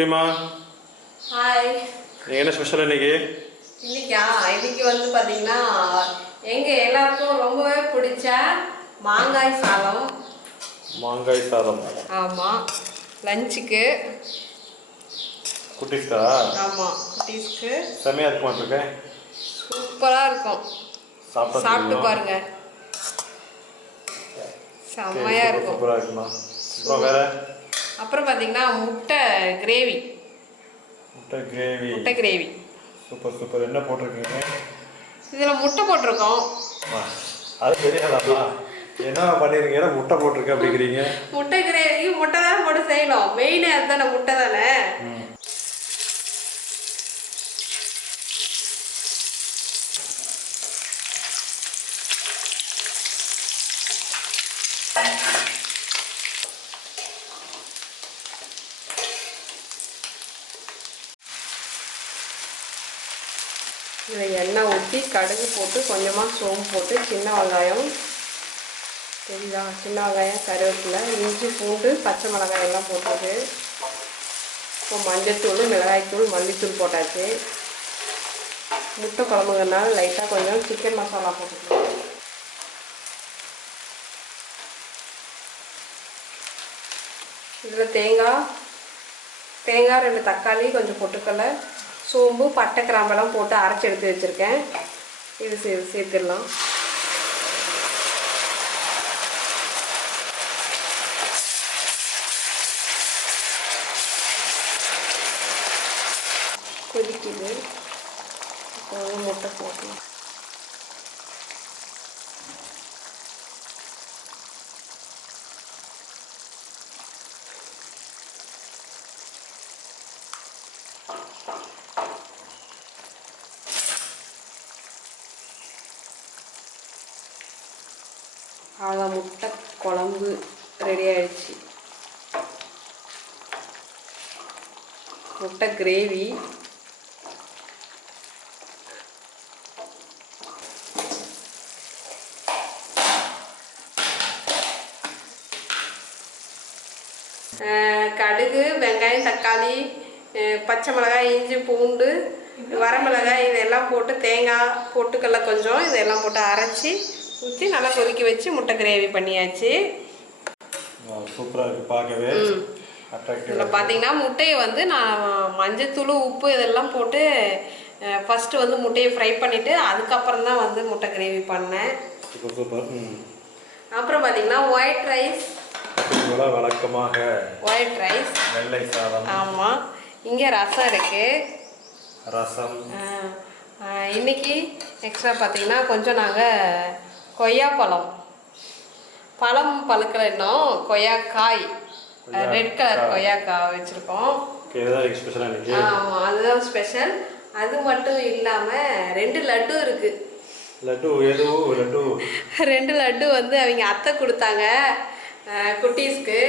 குட்டிமா ஹாய். என்ன ஸ்பெஷல் இன்னைக்கு? இன்னைக்கு வந்து பார்த்தீங்கன்னா எங்கள் எல்லாருக்கும் ரொம்பவே பிடிச்ச மாங்காய் சாதம். மாங்காய் சாதம். ஆமாம், லஞ்சுக்கு. குட்டீஸ்க்கா? ஆமாம், குட்டீஸ்க்கு. செம்மையாக இருக்குமா இருக்கு? சூப்பராக இருக்கும். சாப்பிட்டு பாருங்க, செம்மையாக இருக்கும். சூப்பராக இருக்குமா? அப்புறம் வேற? அப்புறம் பார்த்தீங்கன்னா முட்டை கிரேவி. முட்டை கிரேவி சூப்பர் சூப்பர். என்ன போட்டிருக்கீங்க இதில்? முட்டை போட்டிருக்கோம். அது தெரியாதாமா? என்ன பண்ணிருக்கீங்க? முட்டை போட்டிருக்க அப்படிங்கிறீங்க. முட்டை கிரேவி முட்டை தானே போட்டு செய்யணும். மெயின் அதுதானே, முட்டை தானே. இதில் எண்ணெய் ஊற்றி கடுகு போட்டு கொஞ்சமாக சோம்பு போட்டு சின்ன வெங்காயம், தெரியுதா, சின்ன வெங்காயம், கருவேப்பிலை, இஞ்சி, பூண்டு, பச்சை மிளகாய் எல்லாம் போட்டது. இப்போ மஞ்சத்தூள், மிளகாய்த்தூள், மல்லித்தூள் போட்டாச்சு. முட்டை குழம்புங்கிறதுனால லைட்டாக கொஞ்சம் சிக்கன் மசாலா போட்டுக்கலாம். இதில் தேங்காய் 2 தக்காளி, கொஞ்சம் பொட்டுக்கடலை, சோம்பு, பட்டை, கிராம்பெல்லாம் போட்டு அரைச்சி எடுத்து வச்சுருக்கேன். இது சேர்த்துடலாம். கொதிக்குது, இப்போ முட்டை போட்டலாம். அவ்வளோதான், முட்டை குழம்பு ரெடி ஆயிடுச்சு. முட்டை கிரேவி. கடுகு, வெங்காயம், தக்காளி, பச்சை மிளகாய், இஞ்சி, பூண்டு, வரமிளகாய் இதெல்லாம் போட்டு, தேங்காய், பொட்டுக்கடலை கொஞ்சம் இதெல்லாம் போட்டு அரைச்சி ஊற்றி நல்லா கொதிக்க வச்சு முட்டை கிரேவி பண்ணியாச்சு. சூப்பராக இருக்குது பார்க்கவே. இதில் பார்த்தீங்கன்னா முட்டையை வந்து நான் மஞ்சத்தூள், உப்பு இதெல்லாம் போட்டு ஃபஸ்ட்டு வந்து முட்டையை ஃப்ரை பண்ணிவிட்டு அதுக்கப்புறம் தான் வந்து முட்டை கிரேவி பண்ணேன். சூப்பர். அப்புறம் பார்த்தீங்கன்னா ஒயிட் ரைஸ். வழக்கமாக ஒயிட் ரைஸ், வெள்ளை சாதம். ஆமாம். இங்கே ரசம் இருக்குது. ரசம். இன்னைக்கு எக்ஸ்ட்ரா பார்த்தீங்கன்னா கொஞ்சம் நாங்கள் பழம் பழுக்கலை, இன்னும் கொய்யாக்காய், ரெட் கலர் கொய்யாக்காய் வச்சுருக்கோம். ஆமாம், அதுதான் ஸ்பெஷல். அது மட்டும் இல்லாமல் 2 லட்டு இருக்குது. லட்டு? ஏதோ லட்டு. 2 லட்டு வந்து அவங்க அத்தை கொடுத்தாங்க குட்டீஸ்க்கு,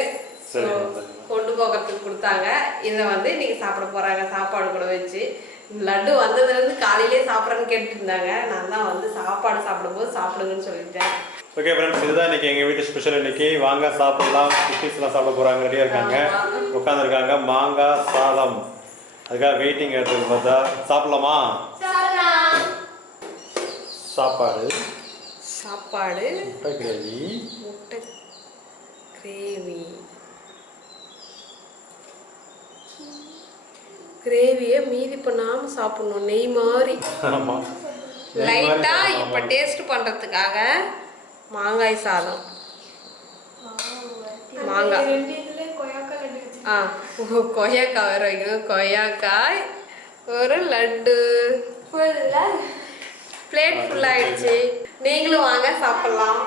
கொண்டு போகிறதுக்கு கொடுத்தாங்க. இதை வந்து இன்றைக்கி சாப்பிட போகிறாங்க சாப்பாடு கூட வச்சு. லட்டு வந்ததுலேருந்து காலையிலே சாப்பிட்றேன்னு கேட்டுட்டு இருந்தாங்க. நான் தான் வந்து சாப்பாடு சாப்பிடும்போது சாப்பிடுங்கன்னு சொல்லிட்டேன். ஓகே ஃப்ரெண்ட்ஸ், இதுதான் இன்றைக்கி எங்கள் வீட்டு ஸ்பெஷல். இன்றைக்கி வாங்க சாப்பிடலாம். குட்டீஸ்லாம் சாப்பிட போகிறாங்க, ரெடியாக இருக்காங்க, உட்காந்துருக்காங்க. மாங்காய் சாதம், அதுக்காக வெயிட்டிங் எடுத்துருக்கு. பார்த்தா சாப்பிடலாமா? சாப்பாடு முட்டை கிரேவியை மீதி பண்ணாமல் சாப்பிடணும், நெய் மாதிரி. லைட்டாக இப்போ டேஸ்ட் பண்ணுறதுக்காக மாங்காய் சாதம். மாங்காய் கொய்யாக்காய் வேறு வைக்கணும். கொய்யாக்காய், ஒரு லட்டு, பிளேட் ஃபுல்லாகிடுச்சு. நீங்களும் வாங்க சாப்பிட்லாம்.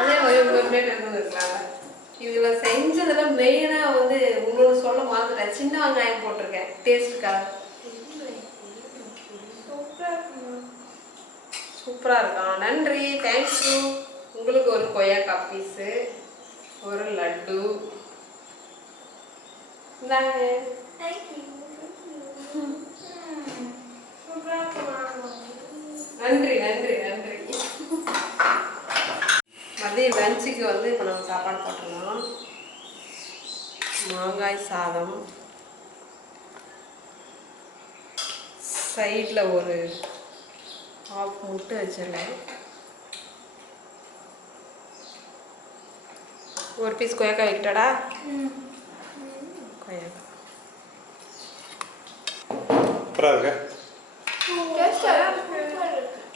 அதே மாதிரி ஒரு பிளேட் எடுத்துருக்காங்க. இதில் செஞ்சதில் மெயினாக வந்து உங்களுக்கு சொல்ல மறந்துட்டேன், சின்ன வெங்காயம் போட்டிருக்கேன் டேஸ்ட்டுக்காக. சூப்பராக இருக்கும். நன்றி, தேங்க்யூ. உங்களுக்கு ஒரு கொய்யாக்காய் பீஸு, ஒரு லட்டு இந்தாங்க. நன்றி நன்றி நன்றி. மதியம் லஞ்சுக்கு வந்து இப்போ நம்ம சாப்பாடு போட்டுடலாம். மாங்காய் சாதம், சைடில் ஒரு ஆஃப் முட்டை வச்சிருக்கேன், ஒரு பீஸ் கொய்யாக்காய் வைக்கிட்டடா. கொய்யாக்காய் சூப்பராக இருக்கா?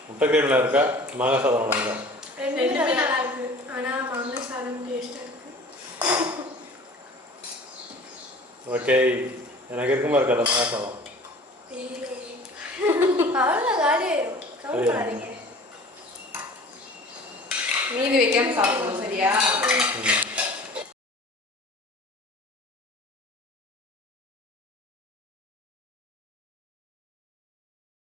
முட்டை கிரேவிலாம் இருக்கா? மாங்காய் சாதம் இருக்கா? ரெண்டுமே நல்லா இருக்கு. ஆனா மாங்காய் சாதம் டேஸ்டா இருக்கு. ஓகே, எனக்கு இருக்குமா இருக்காது மாங்காய் சாதம்? அவ்வளோ காலியாயிரும். கவலைப்படாதீங்க. மீதி வைக்காம சாப்பிடணும், சரியா? ம்.